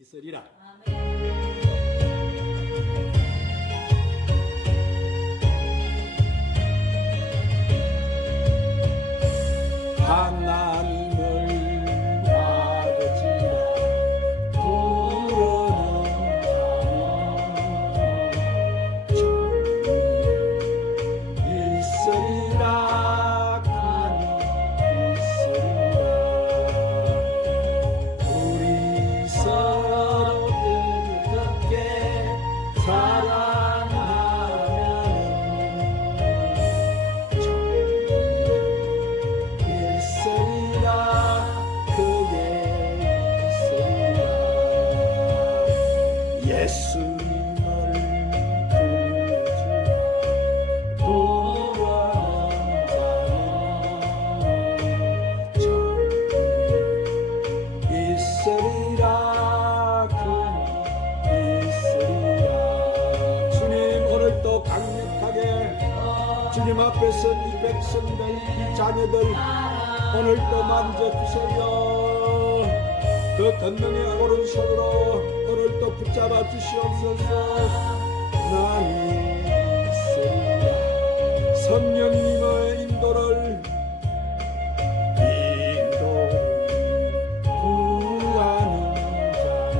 있으리라. 하나님을 아버지라 부르는 자는 있으리라. 우리 서로 뜨겁게 사랑하면은 있으리라. 그게 있으리라. 예수님을 구원하는 자는 있으리라. 있으리라. 주님, 오늘도 강력하게 주님 앞에 선 이 백성들, 이 자녀들 오늘도 만져주세요. 그 권능의 오른손으로 오늘도 붙잡아 주시옵소서. 나는 있으리라. 성령님의 인도를 구하는 자는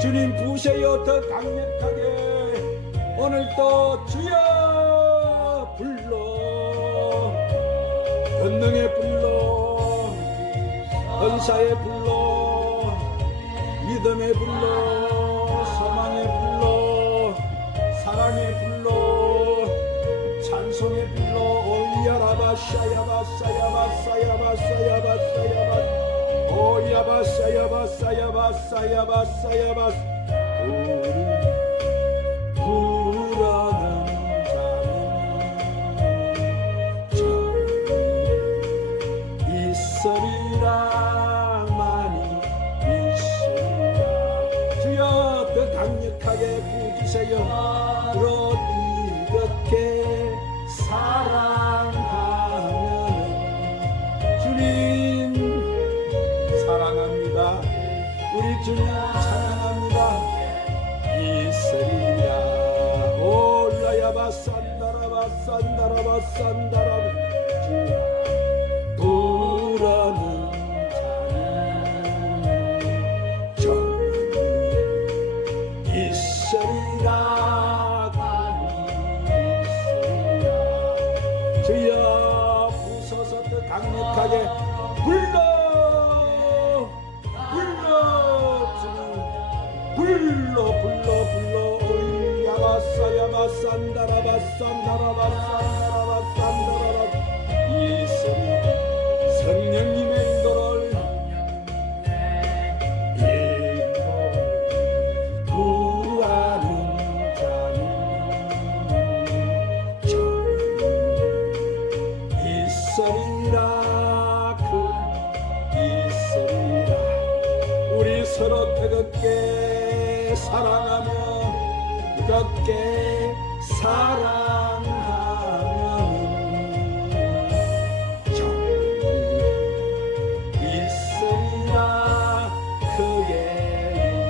주님 부으세요. 더 강력하게 오늘도 주여 불러, 권능의 불러, 은사의 불러, 믿음의 불러, 소망의 불러, 사랑의 불러, 찬송의 불러. 올리아라바샤야바사야바사야바사야바사야바 오야바사야바사야바사야바사야바 부르는 자는 있으리라. 많이 있으리라. 주여 더 강력하게 부으주세요. 그로 이렇게 사랑하면은 주님 사랑합니다. 우리 주님 찬양합니다. 있으리라. 올라야바 산다라바 산다라바 산다라바 부르는 자는 있으리라. 주여 부서서 더 강력하게 불러 야바사야바산다라바 산다라바 산다라바 산다라바 이 소리 성령님의 인도를 구하는 자는 있으리라. 있으리라. 우리 서로 뜨겁게 사랑하며 뜨겁게 사랑하면 있으리라. 그게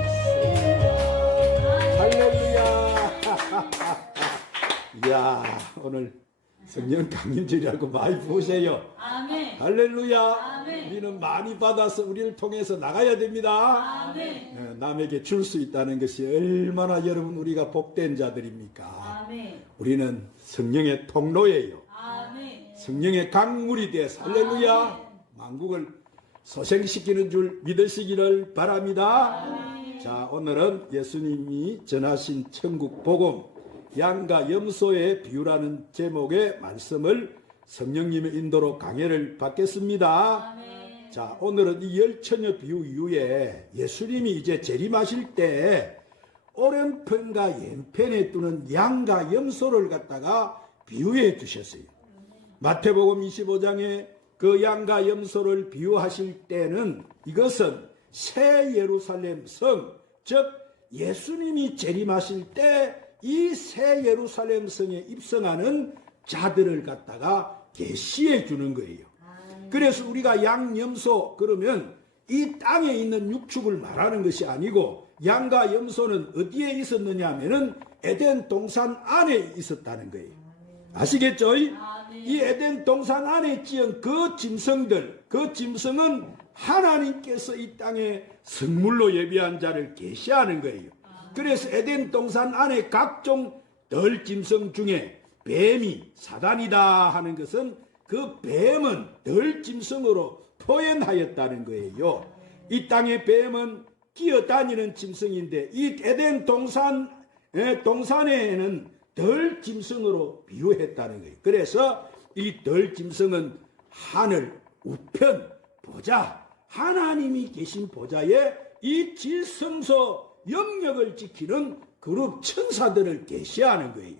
있으리라. 할렐루야. 이야, 오늘 성령 강림절이라고 많이 보세요. 아멘. 할렐루야. 아멘. 우리는 많이 받아서 우리를 통해서 나가야 됩니다. 아멘. 남에게 줄 수 있다는 것이 얼마나 여러분 우리가 복된 자들입니까? 아멘. 우리는 성령의 통로예요. 아멘. 성령의 강물이 되어서 할렐루야. 만국을 소생시키는 줄 믿으시기를 바랍니다. 아멘. 자, 오늘은 예수님이 전하신 천국 복음 양과 염소의 비유라는 제목의 말씀을 성령님의 인도로 강해를 받겠습니다. 아멘. 자, 오늘은 이 열처녀 비유 이후에 예수님이 이제 재림하실 때 오른편과 왼편에 두는 양과 염소를 갖다가 비유해 주셨어요. 마태복음 25장에 그 양과 염소를 비유하실 때는 이것은 새 예루살렘 성, 즉 예수님이 재림하실 때 이 새 예루살렘 성에 입성하는 자들을 갖다가 계시해 주는 거예요. 그래서 우리가 양, 염소 그러면 이 땅에 있는 육축을 말하는 것이 아니고 양과 염소는 어디에 있었느냐 하면은 에덴 동산 안에 있었다는 거예요. 아시겠죠? 이 에덴 동산 안에 지은 그 짐승들, 그 짐승은 하나님께서 이 땅에 성물로 예비한 자를 계시하는 거예요. 그래서 에덴 동산 안에 각종 덜 짐승 중에 뱀이 사단이다 하는 것은 그 뱀은 덜 짐승으로 표현하였다는 거예요. 이 땅의 뱀은 기어다니는 짐승인데 이 에덴 동산에는 덜 짐승으로 비유했다는 거예요. 그래서 이 덜 짐승은 하늘 우편 보좌, 하나님이 계신 보좌에 이 질성소 영역을 지키는 그룹 천사들을 계시하는 거예요.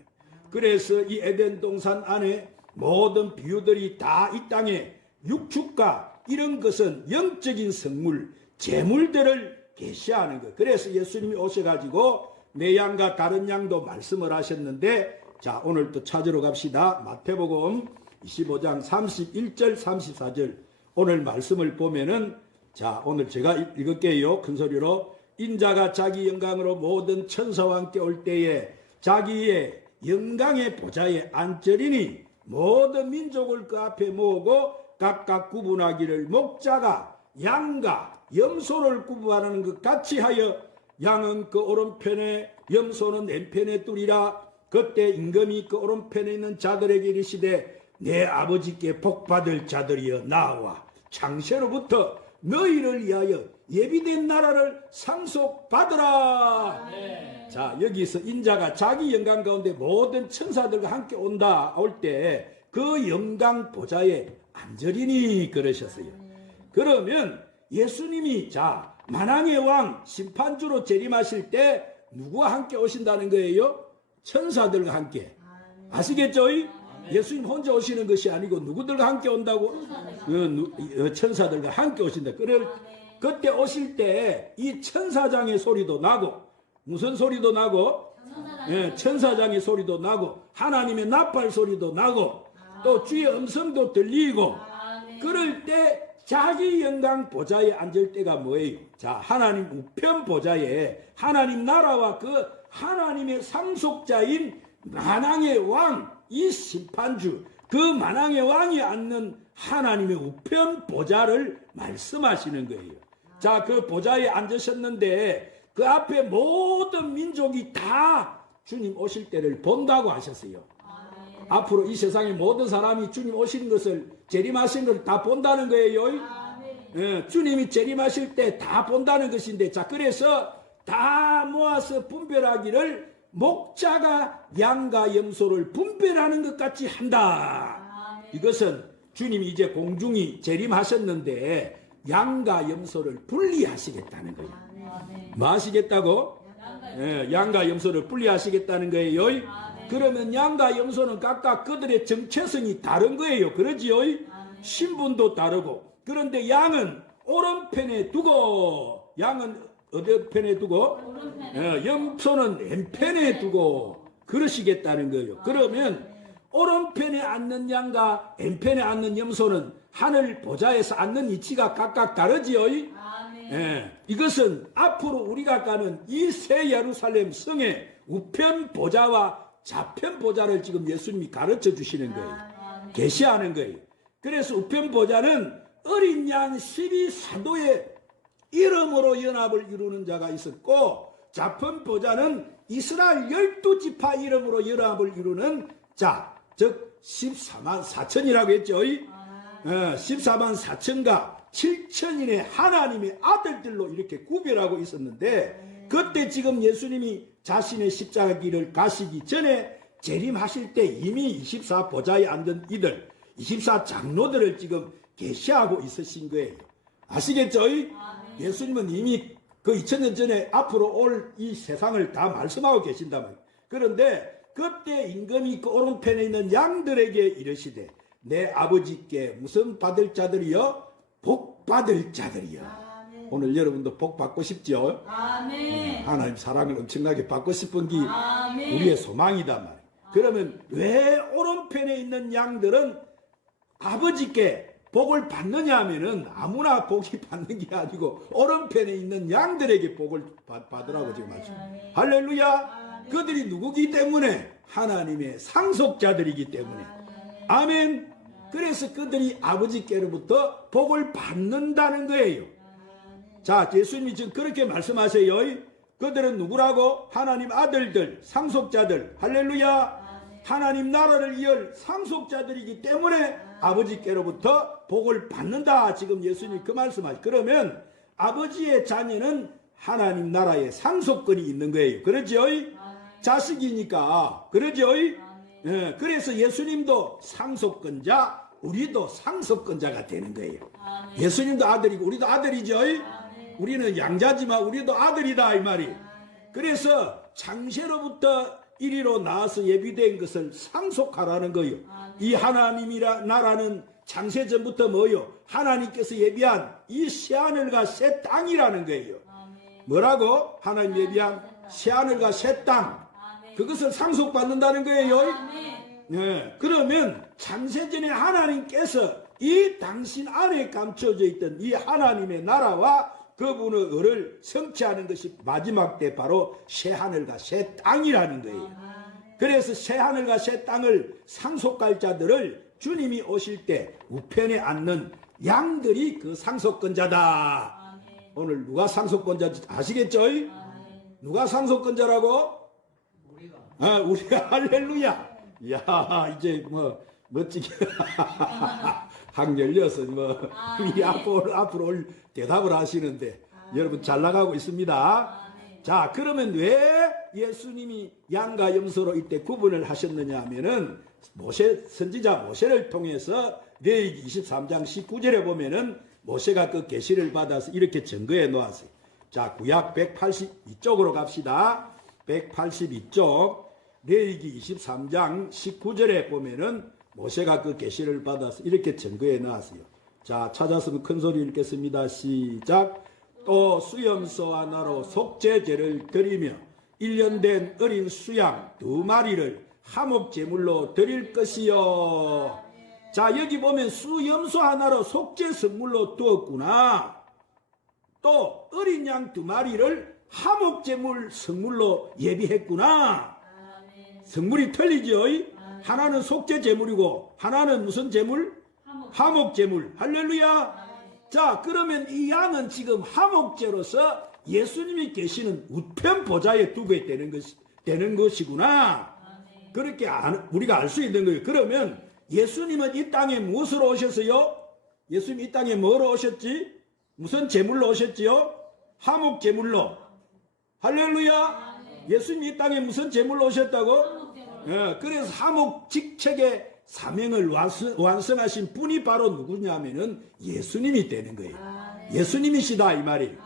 그래서 이 에덴 동산 안에 모든 비유들이 다 이 땅에 육축과 이런 것은 영적인 성물, 재물들을 계시하는 거예요. 그래서 예수님이 오셔가지고 내 양과 다른 양도 말씀을 하셨는데, 자, 오늘 또 찾으러 갑시다. 마태복음 25장 31절 34절 오늘 말씀을 보면은, 자, 오늘 제가 읽을게요. 큰 소리로. 인자가 자기 영광으로 모든 천사와 함께 올 때에 자기의 영광의 보좌에 앉으리니 모든 민족을 그 앞에 모으고 각각 구분하기를 목자가 양과 염소를 구분하는 것 같이 하여 양은 그 오른편에 염소는 왼편에 두리라. 그때 임금이 그 오른편에 있는 자들에게 이르시되 내 아버지께 복받을 자들이여 나와 창세로부터 너희를 위하여 예비된 나라를 상속받으라. 자, 여기서 인자가 자기 영광 가운데 모든 천사들과 함께 온다 올 때 그 영광 보좌에 앉으리니 그러셨어요. 그러면 예수님이 자 만왕의 왕 심판주로 재림하실 때 누구와 함께 오신다는 거예요? 천사들과 함께. 아시겠죠? 예수님 혼자 오시는 것이 아니고 누구들과 함께 온다고? 천사들과 함께 오신다. 그때 오실 때 이 천사장의 소리도 나고, 무슨 소리도 나고? 천사장의 소리도 나고, 하나님의 나팔 소리도 나고, 또 주의 음성도 들리고, 그럴 때 자기 영광 보좌에 앉을 때가 뭐예요? 자, 하나님 우편 보좌에 하나님 나라와 그 하나님의 상속자인 만왕의 왕, 이 심판주, 그 만왕의 왕이 앉는 하나님의 우편 보좌를 말씀하시는 거예요. 자, 그 보좌에 앉으셨는데 그 앞에 모든 민족이 다 주님 오실 때를 본다고 하셨어요. 앞으로 이 세상의 모든 사람이 주님 오시는 것을, 재림하신 것을 다 본다는 거예요. 주님이 재림하실 때 다 본다는 것인데, 자, 그래서 다 모아서 분별하기를 목자가 양과 염소를 분별하는 것 같이 한다. 이것은 주님이 이제 공중이 재림하셨는데 양과 염소를 분리하시겠다는 거예요. 뭐 하시겠다고? 양과 염소를 분리하시겠다는 거예요. 그러면 양과 염소는 각각 그들의 정체성이 다른 거예요. 그러지요? 신분도 다르고. 그런데 양은 오른편에 두고, 양은 어디 편에 두고? 염소는 왼편에 두고 그러시겠다는 거예요. 그러면 오른편에 앉는 양과 왼편에 앉는 염소는 하늘 보좌에서 앉는 위치가 각각 다르지요. 이것은 앞으로 우리가 가는 이 새 예루살렘 성의 우편 보좌와 좌편 보좌를 지금 예수님이 가르쳐 주시는 거예요. 계시하는 거예요. 그래서 우편 보좌는 어린 양 12사도의 이름으로 연합을 이루는 자가 있었고, 좌편 보좌는 이스라엘 12지파 이름으로 연합을 이루는 자, 즉 14만 4천이라고 했죠. 14만 4천과 7천인의 하나님의 아들들로 이렇게 구별하고 있었는데, 그때 지금 예수님이 자신의 십자가 길을 가시기 전에 재림하실 때 이미 24보좌에 앉은 이들, 24장로들을 지금 계시하고 있으신 거예요. 아시겠죠? 예수님은 이미 그 2000년 전에 앞으로 올 이 세상을 다 말씀하고 계신단 말이에요. 그런데 그때 임금이 그 오른편에 있는 양들에게 이르시되 내 아버지께 무슨 받을 자들이요? 복 받을 자들이요. 오늘 여러분도 복 받고 싶죠? 하나님 사랑을 엄청나게 받고 싶은 게 우리의 소망이단 말이에요. 그러면 왜 오른편에 있는 양들은 아버지께 복을 받느냐 하면은 아무나 복이 받는 게 아니고 오른편에 있는 양들에게 복을 받으라고 지금 말씀. 할렐루야. 그들이 누구기 때문에? 하나님의 상속자들이기 때문에. 아멘. 그래서 그들이 아버지께로부터 복을 받는다는 거예요. 자, 예수님이 지금 그렇게 말씀하세요. 그들은 누구라고? 하나님 아들들, 상속자들. 할렐루야. 하나님 나라를 이을 상속자들이기 때문에 아버지께로부터 복을 받는다. 지금 예수님이 그 말씀하시. 그러면 아버지의 자녀는 하나님 나라의 상속권이 있는 거예요. 그러죠? 자식이니까. 그러죠? 예, 그래서 예수님도 상속권자, 우리도 상속권자가 되는 거예요. 예수님도 아들이고 우리도 아들이죠. 우리는 양자지만 우리도 아들이다 이 말이. 그래서 창세로부터 이리로 나와서 예비된 것을 상속하라는 거예요. 이 하나님이라 나라는 창세 전부터 뭐요? 하나님께서 예비한 이 새하늘과 새 땅이라는 거예요. 뭐라고? 하나님 예비한 새하늘과 새 땅. 그것을 상속받는다는 거예요. 네, 그러면 창세전에 하나님께서 이 당신 안에 감춰져 있던 이 하나님의 나라와 그분의 의를 성취하는 것이 마지막 때 바로 새하늘과 새 땅이라는 거예요. 그래서 새하늘과 새 땅을 상속할 자들을 주님이 오실 때 우편에 앉는 양들이 그 상속권자다. 오늘 누가 상속권자인지 아시겠죠? 누가 상속권자라고? 우리가 할렐루야. 야, 이제 뭐 멋지게 학 열려서 이 앞으로 올 대답을 하시는데 여러분 잘 나가고 있습니다. 자, 그러면 왜 예수님이 양과 염소로 이때 구분을 하셨느냐 하면은 선지자 모세를 통해서 레위기 23장 19절에 보면은 모세가 그 계시를 받아서 이렇게 증거해 놓았어요. 자, 구약 182쪽으로 갑시다. 182쪽 레위기 23장 19절에 보면은 모세가 그 계시를 받아서 이렇게 증거해 놨어요. 자, 찾았으면 큰 소리 읽겠습니다. 시작. 또 수염소 하나로 속죄제를 드리며 1년 된 어린 수양 2마리를 화목제물로 드릴 것이요. 자, 여기 보면 수염소 하나로 속죄 선물로 두었구나. 또 어린 양 2마리를 화목제물 선물로 예비했구나. 선물이 틀리죠. 하나는 속죄제물이고 하나는 무슨 제물? 화목제물. 할렐루야. 자, 그러면 이 양은 지금 화목제로서 예수님이 계시는 우편 보좌에 두게 되는 것이구나. 그렇게 우리가 알 수 있는 거예요. 그러면 예수님은 이 땅에 무엇으로 오셨어요? 예수님 이 땅에 뭐로 오셨지? 무슨 제물로 오셨지요? 화목제물로. 할렐루야. 예수님 이 땅에 무슨 제물로 오셨다고? 그래서 화목 직책의 사명을 완성하신 분이 바로 누구냐면은 예수님이 되는 거예요. 예수님이시다 이 말이에요.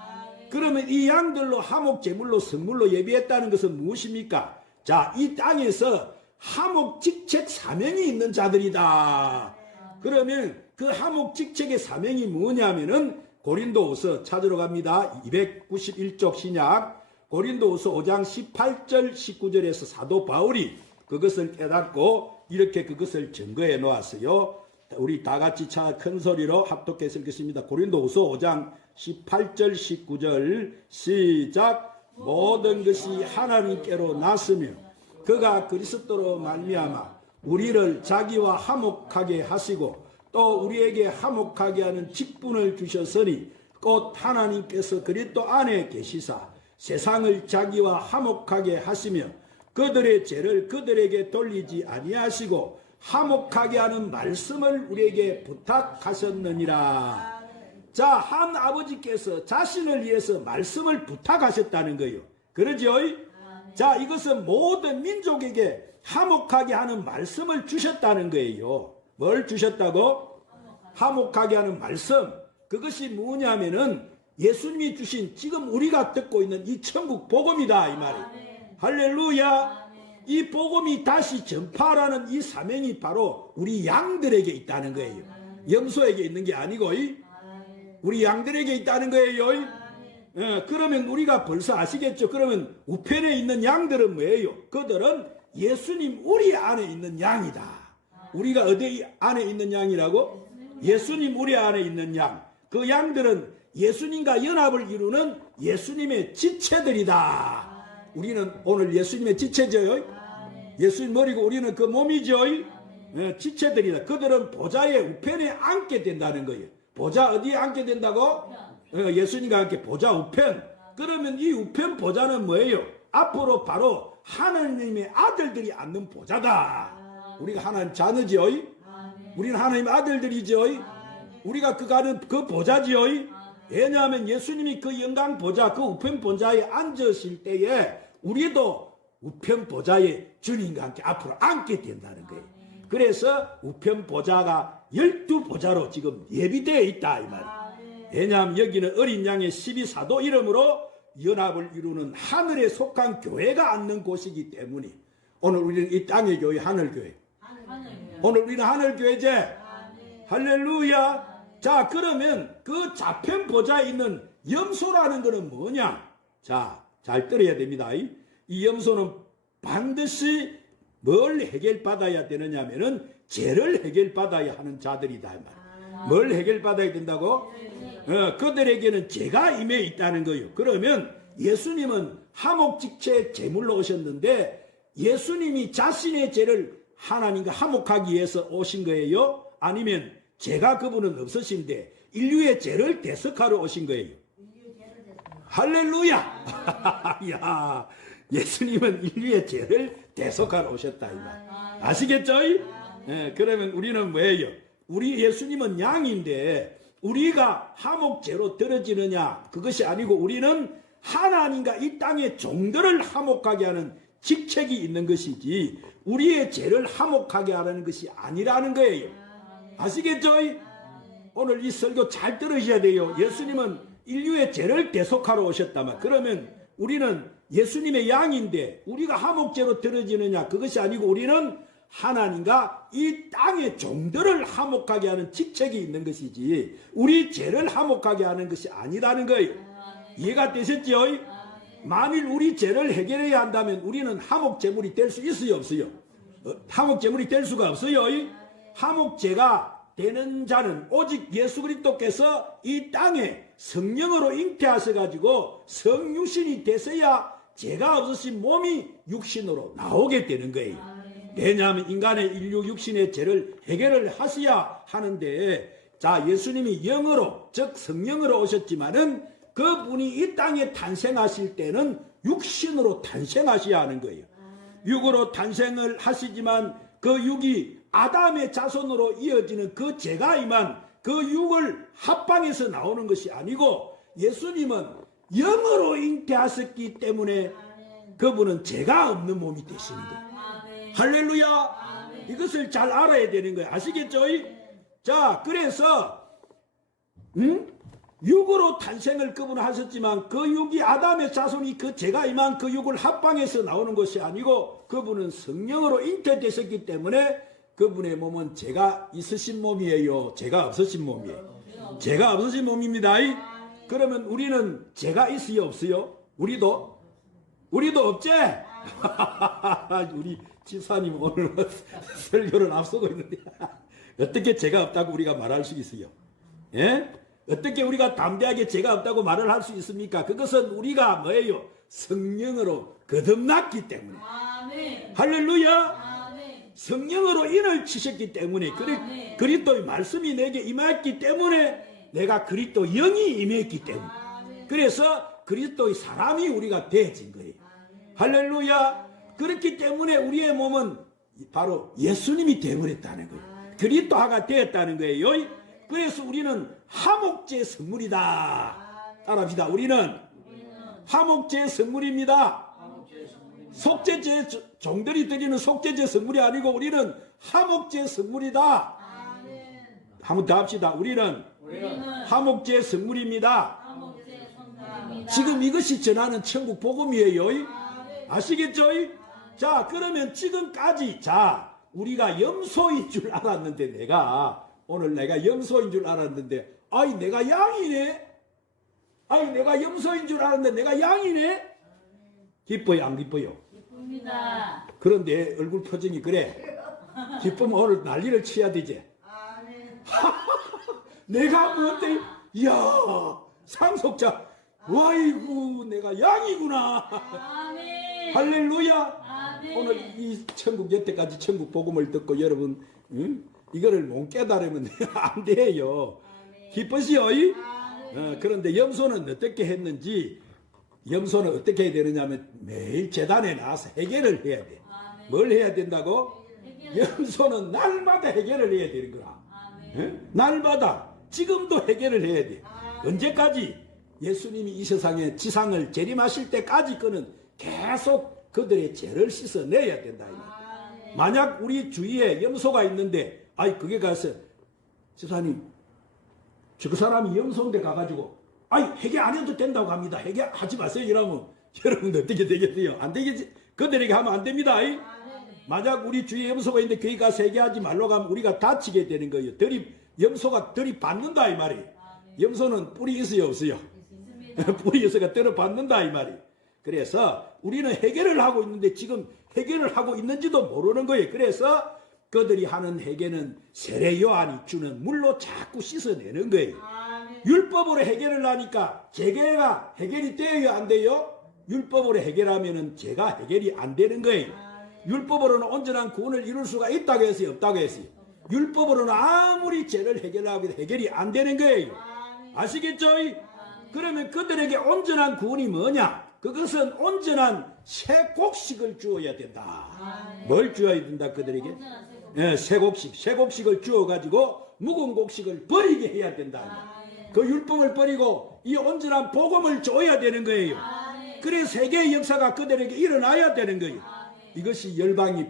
그러면 이 양들로 화목 제물로 선물로 예비했다는 것은 무엇입니까? 자, 이 땅에서 화목 직책 사명이 있는 자들이다. 그러면 그 화목 직책의 사명이 뭐냐면은 고린도후서 찾으러 갑니다. 291쪽 신약 고린도후서 5장 18절 19절에서 사도 바울이 그것을 깨닫고 이렇게 그것을 증거해 놓았어요. 우리 다 같이 큰 소리로 합독해서 읽겠습니다. 고린도후서 5장 18절 19절 시작. 모든 것이 하나님께로 났으며 그가 그리스도로 말미암아 우리를 자기와 화목하게 하시고 또 우리에게 화목하게 하는 직분을 주셨으니 곧 하나님께서 그리스도 안에 계시사 세상을 자기와 화목하게 하시며 그들의 죄를 그들에게 돌리지 아니하시고 화목하게 하는 말씀을 우리에게 부탁하셨느니라. 자, 한 아버지께서 자신을 위해서 말씀을 부탁하셨다는 거예요. 그러죠? 자, 이것은 모든 민족에게 화목하게 하는 말씀을 주셨다는 거예요. 뭘 주셨다고? 화목하게 하는 말씀. 그것이 뭐냐면은 예수님이 주신 지금 우리가 듣고 있는 이 천국 복음이다 이 말이에요. 할렐루야. 이 복음이 다시 전파라는 이 사명이 바로 우리 양들에게 있다는 거예요. 염소에게 있는 게 아니고 우리 양들에게 있다는 거예요. 그러면 우리가 벌써 아시겠죠? 그러면 우편에 있는 양들은 뭐예요? 그들은 예수님 우리 안에 있는 양이다. 우리가 어디 안에 있는 양이라고? 예수님 우리 안에 있는 양. 그 양들은 예수님과 연합을 이루는 예수님의 지체들이다. 우리는 오늘 예수님의 지체죠. 예수님 머리고 우리는 그 몸이죠. 지체들이다. 그들은 보좌의 우편에 앉게 된다는 거예요. 보좌 어디에 앉게 된다고? 예수님과 함께 보좌 우편. 그러면 이 우편 보좌는 뭐예요? 앞으로 바로 하나님의 아들들이 앉는 보좌다. 우리가 하나님 자녀지요. 우리는 하나님의 아들들이죠. 우리가 그 가는 그 보좌지요. 왜냐하면 예수님이 그 영광 보좌, 그 우편 보좌에 앉으실 때에 우리도 우편 보좌에 주님과 함께 앞으로 앉게 된다는 거예요. 그래서 우편 보좌가 12보좌로 지금 예비되어 있다 이 말이에요. 왜냐하면 여기는 어린 양의 12사도 이름으로 연합을 이루는 하늘에 속한 교회가 앉는 곳이기 때문에 오늘 우리는 이 땅의 교회 하늘교회. 오늘 우리는 하늘교회제. 할렐루야. 자, 그러면 그 좌편 보좌에 있는 염소라는 것은 뭐냐? 자, 잘 들어야 됩니다. 이 염소는 반드시 뭘 해결받아야 되느냐 하면은 죄를 해결받아야 하는 자들이다. 뭘 해결받아야 된다고? 그들에게는 죄가 임해 있다는 거예요. 그러면 예수님은 화목직체 제물로 오셨는데 예수님이 자신의 죄를 하나님과 화목하기 위해서 오신 거예요? 아니면 죄가 그분은 없으신데 인류의 죄를 대속하러 오신 거예요? 할렐루야. 야, 예수님은 인류의 죄를 대속하러 오셨다 이 말. 아시겠죠? 그러면 우리는 뭐예요? 우리 예수님은 양인데 우리가 화목제로 들어지느냐? 그것이 아니고 우리는 하나님과 이 땅의 종들을 화목하게 하는 직책이 있는 것이지 우리의 죄를 화목하게 하는 것이 아니라는 거예요. 아시겠죠? 오늘 이 설교 잘 들으셔야 돼요. 예수님은 인류의 죄를 대속하러 오셨다만 그러면 우리는 예수님의 양인데 우리가 화목제로 들어지느냐? 그것이 아니고 우리는 하나님과 이 땅의 종들을 화목하게 하는 직책이 있는 것이지 우리 죄를 화목하게 하는 것이 아니라는 거예요. 이해가 되셨죠? 만일 우리 죄를 해결해야 한다면 우리는 화목제물이 될 수 있어요? 없어요? 화목제물이 될 수가 없어요. 화목제가 되는 자는 오직 예수 그리스도께서 이 땅에 성령으로 잉태하셔가지고 성육신이 되셔야 죄가 없으신 몸이 육신으로 나오게 되는 거예요. 왜냐하면 인간의 인류 육신의 죄를 해결을 하셔야 하는데 자 예수님이 영으로 즉 성령으로 오셨지만은 그분이 이 땅에 탄생하실 때는 육신으로 탄생하셔야 하는 거예요. 육으로 탄생을 하시지만 그 육이 아담의 자손으로 이어지는 그 죄가 임한 그 육을 합방해서 나오는 것이 아니고 예수님은 영으로 잉태하셨기 때문에 그분은 죄가 없는 몸이 되시는 거예요. 할렐루야. 이것을 잘 알아야 되는 거예요. 아시겠죠? 자, 그래서 육으로 탄생을 그분은 하셨지만 그 육이 아담의 자손이 그 죄가 임한 그 육을 합방해서 나오는 것이 아니고 그분은 성령으로 잉태되셨기 때문에 그분의 몸은 죄가 있으신 몸이에요? 죄가 없으신 몸이에요? 죄가 없으신 몸입니다. 그러면 우리는 죄가 있어요? 없어요? 우리도 없지? 우리 집사님 오늘 설교를 앞서고 있는데 어떻게 죄가 없다고 우리가 말할 수 있어요? 예? 어떻게 우리가 담대하게 죄가 없다고 말을 할 수 있습니까? 그것은 우리가 뭐예요? 성령으로 거듭났기 때문에. 할렐루야. 성령으로 인을 치셨기 때문에 그리스도의 말씀이 내게 임했기 때문에 내가 그리스도 영이 임했기 때문에 그래서 그리스도의 사람이 우리가 되어진 거예요. 할렐루야. 그렇기 때문에 우리의 몸은 바로 예수님이 되어버렸다는 거예요. 그리스도화가 되었다는 거예요. 그래서 우리는 화목제 성물이다. 따라합시다. 우리는 화목제 성물입니다. 속죄제 종들이 드리는 속죄제 성물이 아니고 우리는 화목제 성물이다. 한번 더 합시다. 우리는 화목제 성물입니다. 지금 이것이 전하는 천국 복음이에요. 아시겠죠? 자, 그러면 지금까지 자 우리가 염소인 줄 알았는데 오늘 내가 염소인 줄 알았는데 아이 내가 양이네. 아이 내가 염소인 줄 알았는데 내가 양이네. 기뻐요 안 기뻐요? 그런데 얼굴 표정이 그래. 기쁘면 오늘 난리를 쳐야 되지. 내가 뭔데? 이야, 상속자. 와이구, 내가 양이구나. 아멘. 할렐루야. 아멘. 오늘 이 천국 여태까지 천국 복음을 듣고 여러분 이거를 못 깨달으면 안 돼요. 기쁘시오? 그런데 염소는 어떻게 했는지, 염소는 어떻게 해야 되느냐면 매일 제단에 나와서 해결을 해야 돼. 뭘 해야 된다고? 염소는 날마다 해결을 해야 되는 거야. 날마다. 지금도 해결을 해야 돼. 언제까지? 예수님이 이 세상에 지상을 재림하실 때까지 그는 계속 그들의 죄를 씻어내야 된다. 만약 우리 주위에 염소가 있는데, 아이, 그게 가서, 지사님, 저 사람이 염소인데 가가지고, 아이, 해결 안 해도 된다고 합니다. 해결하지 마세요. 이러면, 여러분 어떻게 되겠어요? 안 되겠지? 그들에게 하면 안 됩니다. 만약 우리 주위에 염소가 있는데 거기 가서 해결하지 말라고 하면 우리가 다치게 되는 거예요. 염소가 들이받는다, 이 말이에요. 염소는 뿔이 있어요, 없어요? 뿔이 있어가 들어받는다, 이 말이에요. 그래서 우리는 해결을 하고 있는데 지금 해결을 하고 있는지도 모르는 거예요. 그래서 그들이 하는 해결은 세례 요한이 주는 물로 자꾸 씻어내는 거예요. 율법으로 해결을 하니까 죄가 해결이 돼요, 안 돼요? 율법으로 해결하면은 죄가 해결이 안 되는 거예요. 율법으로는 온전한 구원을 이룰 수가 있다고 했어요, 없다고 했어요? 율법으로는 아무리 죄를 해결하고 해결이 안 되는 거예요. 아시겠죠? 그러면 그들에게 온전한 구원이 뭐냐? 그것은 온전한 새 곡식을 주어야 된다. 뭘 주어야 된다, 그들에게? 새 곡식. 새 곡식을 주어가지고 묵은 곡식을 버리게 해야 된다. 그 율법을 버리고 이 온전한 복음을 줘야 되는 거예요. 그래서 세계의 역사가 그들에게 일어나야 되는 거예요. 이것이 열방이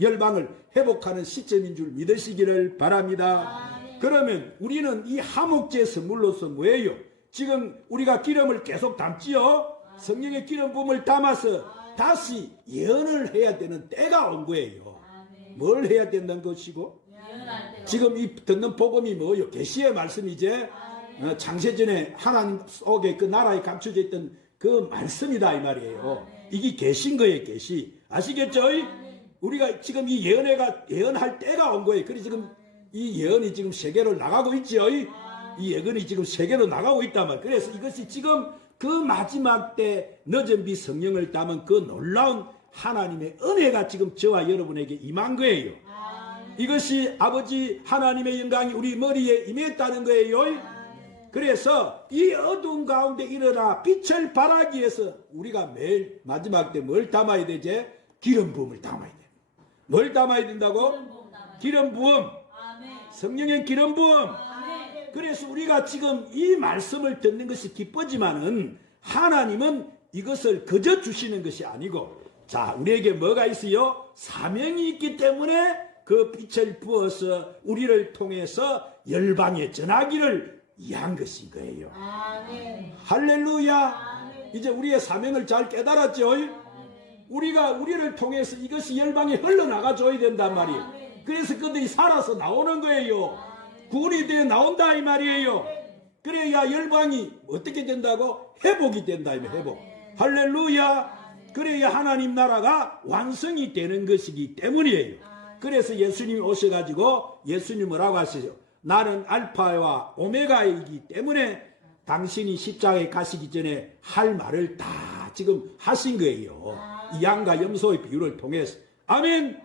열방을 회복하는 시점인 줄 믿으시기를 바랍니다. 그러면 우리는 이 화목제 선물로서 뭐예요? 지금 우리가 기름을 계속 담지요? 성령의 기름 부음을 담아서 다시 예언을 해야 되는 때가 온 거예요. 뭘 해야 된다는 것이고? 지금 이 듣는 복음이 뭐예요? 계시의 말씀이제 창세전에 하나님 속에 그 나라에 감춰져 있던 그 말씀이다, 이 말이에요. 이게 계신 거예요, 계시. 아시겠죠? 우리가 지금 이 예언할 때가 온 거예요. 그래서 지금 이 예언이 지금 세계로 나가고 있죠. 이 예언이 지금 세계로 나가고 있단 말이에요. 그래서 이것이 지금 그 마지막 때 늦은 비 성령을 담은 그 놀라운 하나님의 은혜가 지금 저와 여러분에게 임한 거예요. 이것이 아버지 하나님의 영광이 우리 머리에 임했다는 거예요. 그래서 이 어두운 가운데 일어나 빛을 발하기 위해서 우리가 매일 마지막 때 뭘 담아야 되지? 기름 부음을 담아야 돼. 뭘 담아야 된다고? 기름 부음. 성령의 기름 부음. 그래서 우리가 지금 이 말씀을 듣는 것이 기쁘지만은 하나님은 이것을 거저 주시는 것이 아니고, 자, 우리에게 뭐가 있어요? 사명이 있기 때문에 그 빛을 부어서 우리를 통해서 열방에 전하기를 이한 것인 거예요. 할렐루야. 이제 우리의 사명을 잘 깨달았죠? 우리를 통해서 이것이 열방에 흘러나가줘야 된단 말이에요. 그래서 그들이 살아서 나오는 거예요. 구원이 되어 나온다, 이 말이에요. 그래야 열방이 어떻게 된다고? 회복이 된다, 회복. 할렐루야. 그래야 하나님 나라가 완성이 되는 것이기 때문이에요. 그래서 예수님이 오셔가지고 예수님 뭐라고 하시죠? 나는 알파와 오메가이기 때문에 당신이 십자가에 가시기 전에 할 말을 다 지금 하신 거예요. 이 양과 염소의 비유를 통해서. 아멘.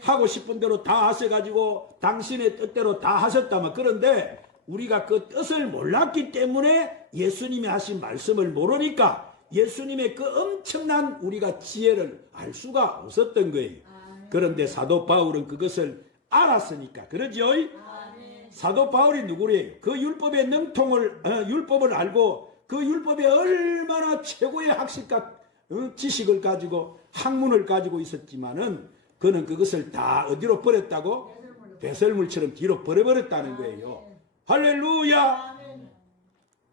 하고 싶은 대로 다 하셔가지고 당신의 뜻대로 다 하셨다면, 그런데 우리가 그 뜻을 몰랐기 때문에 예수님이 하신 말씀을 모르니까 예수님의 그 엄청난 우리가 지혜를 알 수가 없었던 거예요. 그런데 사도 바울은 그것을 알았으니까 그러죠. 사도 바울이 누구래요? 그 율법의 율법을 알고 그 율법에 얼마나 최고의 학식과 지식을 가지고 학문을 가지고 있었지만은 그는 그것을 다 어디로 버렸다고? 배설물처럼 뒤로 버려버렸다는 거예요. 할렐루야.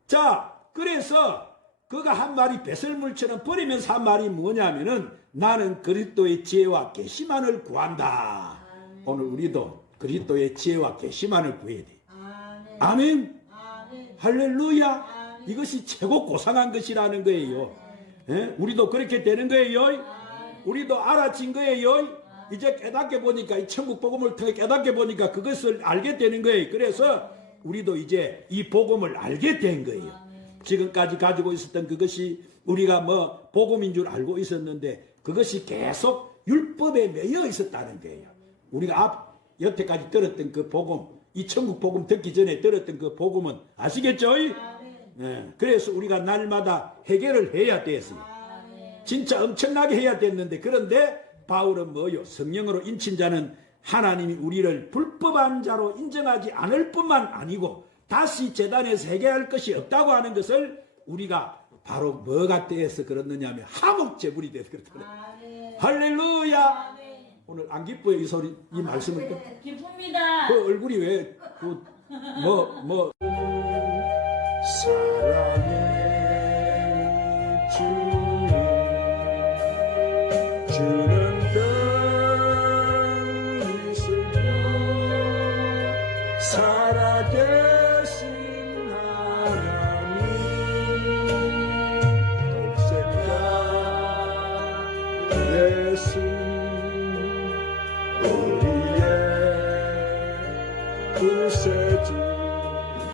자, 그래서 그가 한 말이 배설물처럼 버리면서 한 말이 뭐냐면은 나는 그리스도의 지혜와 계시만을 구한다. 오늘 우리도 그리스도의 지혜와 계시만을 구해야 돼. 아멘. 할렐루야. 이것이 최고 고상한 것이라는 거예요. 우리도 그렇게 되는 거예요. 우리도 알아진 거예요. 이제 깨닫게 보니까 이 천국 복음을 통해 깨닫게 보니까 그것을 알게 되는 거예요. 그래서 우리도 이제 이 복음을 알게 된 거예요. 지금까지 가지고 있었던 그것이 우리가 뭐 복음인 줄 알고 있었는데 그것이 계속 율법에 매여 있었다는 거예요. 우리가 여태까지 들었던 그 복음, 이 천국 복음 듣기 전에 들었던 그 복음은 아시겠죠? 네. 그래서 우리가 날마다 해결을 해야 됐어요. 진짜 엄청나게 해야 됐는데, 그런데 바울은 뭐요? 성령으로 인친 자는 하나님이 우리를 불법한 자로 인정하지 않을 뿐만 아니고 다시 재단에서 해결할 것이 없다고 하는 것을 우리가 바로 뭐가 되어서 그렇느냐 하면 하목제물이 돼서 그렇더라고요. 할렐루야. 오늘 안 기뻐요 이 소리, 이 말씀을. 기쁩니다. 그 얼굴이 왜 사랑의 주는 땅이시고 살아계신 하나님 독생자 예수 우리의 구세주